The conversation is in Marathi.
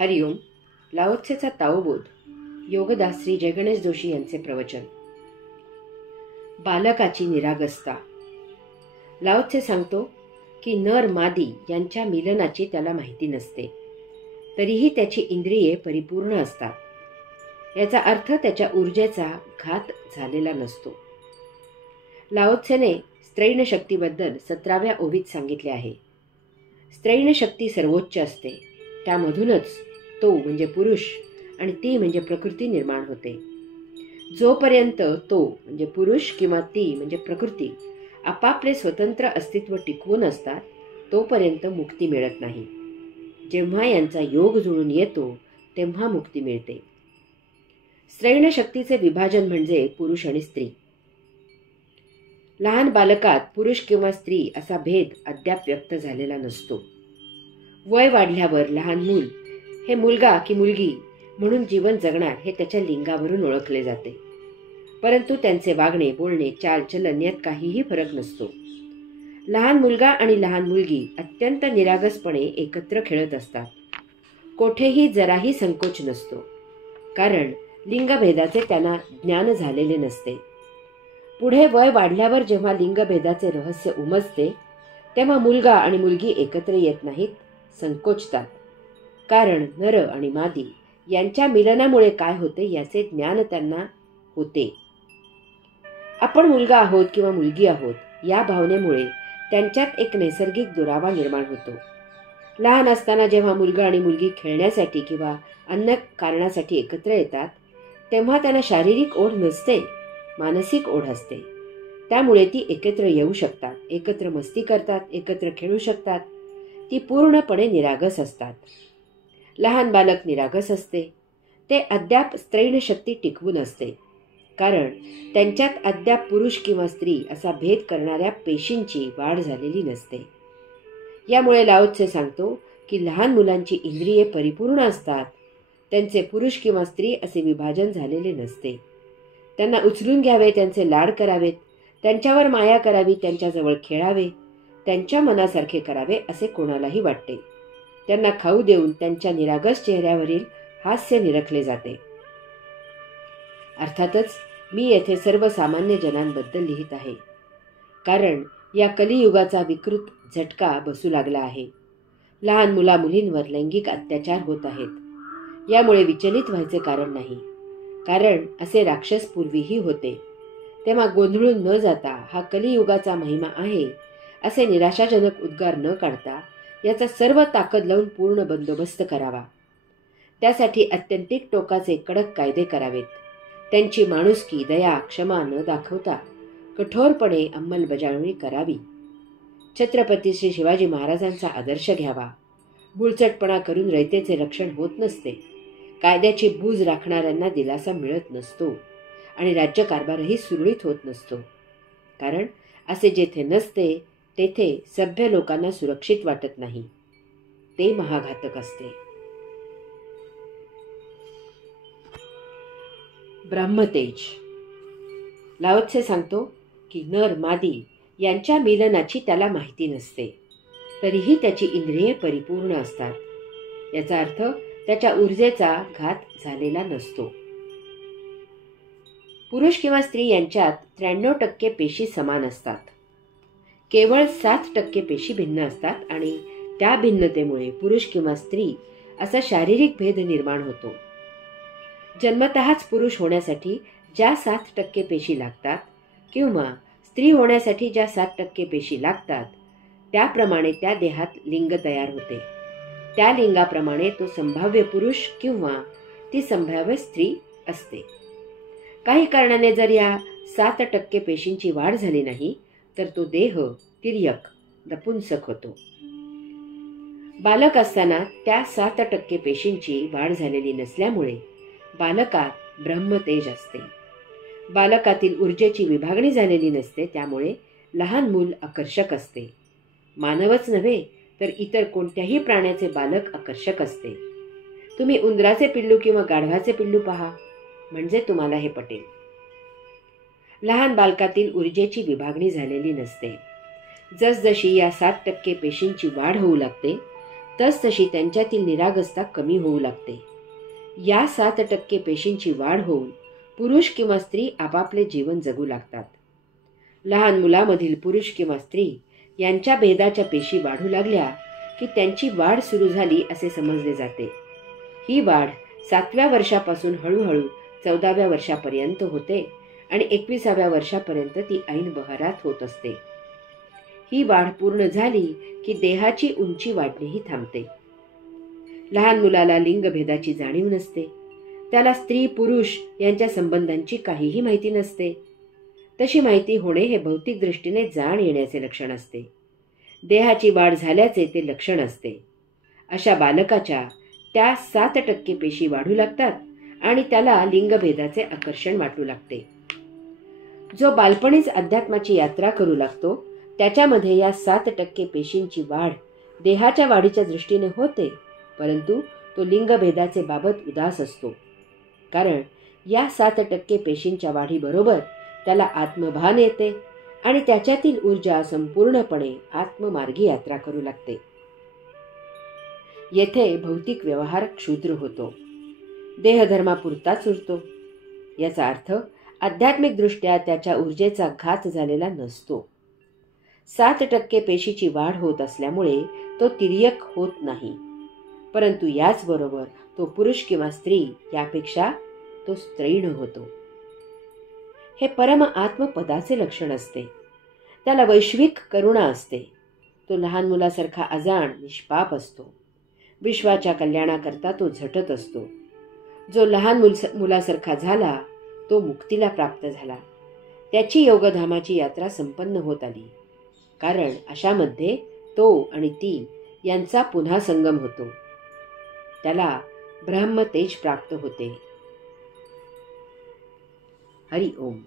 हरिओम. लाओत्सेचा ताओबोध. योगदास श्री जयगणेश जोशी यांचे प्रवचन. बालकाची निरागसता. लाओत्से सांगतो की नर मादी यांच्या मिलनाची त्याला माहिती नसते, तरीही त्याची इंद्रिये परिपूर्ण असतात. याचा अर्थ त्याच्या ऊर्जेचा घात झालेला नसतो. लाओत्सेने स्त्रैण शक्तीबद्दल 17व्या ओवीत सांगितले आहे. स्त्रैण शक्ती सर्वोच्च असते. त्यामधूनच तो म्हणजे पुरुष आणि ती म्हणजे प्रकृती निर्माण होते. जोपर्यंत तो म्हणजे पुरुष किंवा ती म्हणजे प्रकृती आपापले स्वतंत्र अस्तित्व टिकवून असतात, तोपर्यंत मुक्ती मिळत नाही. जेव्हा यांचा योग जुळून येतो तेव्हा मुक्ती मिळते. स्त्रैण शक्तीचे विभाजन म्हणजे पुरुष आणि स्त्री. लहान बालकात पुरुष किंवा स्त्री असा भेद अद्याप व्यक्त झालेला नसतो. वय वाढल्यावर लहान मूल हे मुलगा की मुलगी म्हणून जीवन जगणार हे त्याच्या लिंगावरून ओळखले जाते. परंतु त्यांचे वागणे, बोलणे, चालचलन यात काहीही फरक नसतो. लहान मुलगा आणि लहान मुलगी अत्यंत निरागसपणे एकत्र खेळत असतात. कोठेही जराही संकोच नसतो, कारण लिंगभेदाचे त्यांना ज्ञान झालेले नसते. पुढे वय वाढल्यावर जेव्हा लिंगभेदाचे रहस्य उमजते तेव्हा मुलगा आणि मुलगी एकत्र येत नाहीत, संकोचतात. कारण नर आणि मादी यांच्या मिलनामुळे काय होते याचे ज्ञान त्यांना होते. आपण मुलगा आहोत किंवा मुलगी आहोत या भावनेमुळे त्यांच्यात एक नैसर्गिक दुरावा निर्माण होतो. लहान असताना जेव्हा मुलगा आणि मुलगी खेळण्यासाठी किंवा अन्य कारणासाठी एकत्र येतात तेव्हा त्यांना शारीरिक ओढ नसते, मानसिक ओढ असते. त्यामुळे ती एकत्र येऊ शकतात, एकत्र मस्ती करतात, एकत्र खेळू शकतात. ती पूर्णपणे निरागस असतात. लहान बालक निरागस असते. ते अद्याप स्त्रैण शक्ती टिकवून असते, कारण त्यांच्यात अद्याप पुरुष किंवा स्त्री असा भेद करणाऱ्या पेशींची वाढ झालेली नसते. यामुळे लाओत्से सांगतो की लहान मुलांची इंद्रिये परिपूर्ण असतात. त्यांचे पुरुष किंवा स्त्री असे विभाजन झालेले नसते. त्यांना उचलून घ्यावे, त्यांचे लाड करावेत, त्यांच्यावर माया करावी, त्यांच्याजवळ खेळावे, त्यांच्या मनासारखे करावे असे कोणालाही वाटते. त्यांना खाऊ देऊन त्यांच्या निरागस चेहऱ्यावरील हास्य निरखले जाते. अर्थातच मी येथे सर्वसामान्य जनांबद्दल लिहित आहे, कारण या कलियुगाचा विकृत झटका बसू लागला आहे. लहान मुलामुलींवर लैंगिक अत्याचार होत आहेत. यामुळे विचलित व्हायचे कारण नाही, कारण असे राक्षस पूर्वीही होते. तेव्हा गोंधळून न जाता हा कलियुगाचा महिमा आहे असे निराशाजनक उद्गार न काढता याचा सर्व ताकद लावून पूर्ण बंदोबस्त करावा. त्यासाठी अत्यंतिक टोकाचे कडक कायदे करावेत. त्यांची माणुसकी, दया, क्षमा न दाखवता कठोरपणे अंमलबजावणी करावी. छत्रपती श्री शिवाजी महाराजांचा आदर्श घ्यावा. बुळचटपणा करून रयतेचे रक्षण होत नसते. कायद्याची बूज राखणाऱ्यांना दिलासा मिळत नसतो आणि राज्यकारभारही सुरळीत होत नसतो. कारण असे जेथे नसते तेथे सभ्य लोकांना सुरक्षित वाटत नाही. ते महाघातक असते. ब्रह्मतेज. लाओत्से सांगतो की नर मादी यांच्या मिलनाची त्याला माहिती नसते, तरीही त्याची इंद्रिये परिपूर्ण असतात. याचा अर्थ त्याच्या ऊर्जेचा घात झालेला नसतो. पुरुष किंवा स्त्री यांच्यात 93% पेशी समान असतात. केवळ 7% पेशी भिन्न असतात आणि त्या भिन्नतेमुळे पुरुष किंवा स्त्री असा शारीरिक भेद निर्माण होतो. जन्मतःच पुरुष होण्यासाठी ज्या 7% पेशी लागतात किंवा स्त्री होण्यासाठी ज्या 7% पेशी लागतात त्याप्रमाणे त्या देहात लिंग तयार होते. त्या लिंगाप्रमाणे तो संभाव्य पुरुष किंवा ती संभाव्य स्त्री असते. काही कारणाने जर या 7% पेशींची वाढ झाली नाही तर तो देह तिर्यक, नपुंसक होतो. बालक असताना त्या 7% पेशींची वाढ झालेली नसल्यामुळे बालकात ब्रह्मतेज असते. बालकातील ऊर्जेची विभागणी झालेली नसते, त्यामुळे लहान मूल आकर्षक असते. मानवच नव्हे तर इतर कोणत्याही प्राण्याचे बालक आकर्षक असते. तुम्ही उंदराचे पिल्लू किंवा गाढवाचे पिल्लू पहा, म्हणजे तुम्हाला हे पटेल. लहान बालकातील ऊर्जेची विभागणी झालेली नसते. जसजशी या 7% पेशींची वाढ होऊ लागते तसतशी त्यांच्यातील निरागसता कमी होऊ लागते. या 7% पेशींची वाढ होऊन पुरुष किंवा स्त्री आपापले जीवन जगू लागतात. लहान मुलामधील पुरुष किंवा स्त्री यांच्या भेदाच्या पेशी वाढू लागल्या की त्यांची वाढ सुरू झाली असे समजले जाते. ही वाढ 7व्या वर्षापासून हळूहळू 14व्या वर्षापर्यंत होते आणि 21व्या वर्षापर्यंत ती ऐन बहारात होत असते. ही वाढ पूर्ण झाली की देहाची उंची वाढणेही थांबते. लहान मुलाला लिंगभेदाची जाणीव नसते. त्याला स्त्री पुरुष यांच्या संबंधांची काहीही माहिती नसते. तशी माहिती होणे हे भौतिक दृष्टीने जाण येण्याचे लक्षण असते. देहाची वाढ झाल्याचे ते लक्षण असते. अशा बालकाच्या त्या 7% पेशी वाढू लागतात आणि त्याला लिंगभेदाचे आकर्षण वाटू लागते. जो बालपणीच अध्यात्माची यात्रा करू लागतो त्याच्यामध्ये या 7% पेशींची वाढ देहाच्या वाढीच्या दृष्टीने होते, परंतु तो लिंगभेदाचे बाबत उदास असतो. कारण या 7% पेशींच्या वाढीबरोबर त्याला आत्मभान येते आणि त्याच्यातील ऊर्जा संपूर्णपणे आत्ममार्गी यात्रा करू लागते. येथे भौतिक व्यवहार क्षुद्र होतो, देहधर्मापुरताच उरतो. याचा अर्थ आध्यात्मिक दृष्ट्या त्याच्या ऊर्जेचा घात झालेला नसतो. 7% पेशीची वाढ होत असल्यामुळे तो तिर्यक होत नाही, परंतु याचबरोबर तो पुरुष किंवा स्त्री यापेक्षा तो स्त्रैण होतो. हे परम आत्मपदाचे लक्षण असते. त्याला वैश्विक करुणा असते. तो लहान मुलासारखा अजाण निष्पाप असतो. विश्वाच्या कल्याणाकरता तो झटत असतो. जो लहान मुलासारखा झाला तो मुक्तीला प्राप्त झाला. त्याची योगधामाची यात्रा संपन्न होत आली. कारण अशामध्ये तो आणि ती यांचा पुन्हा संगम होतो. त्याला ब्रह्मतेज प्राप्त होते. हरि ओम.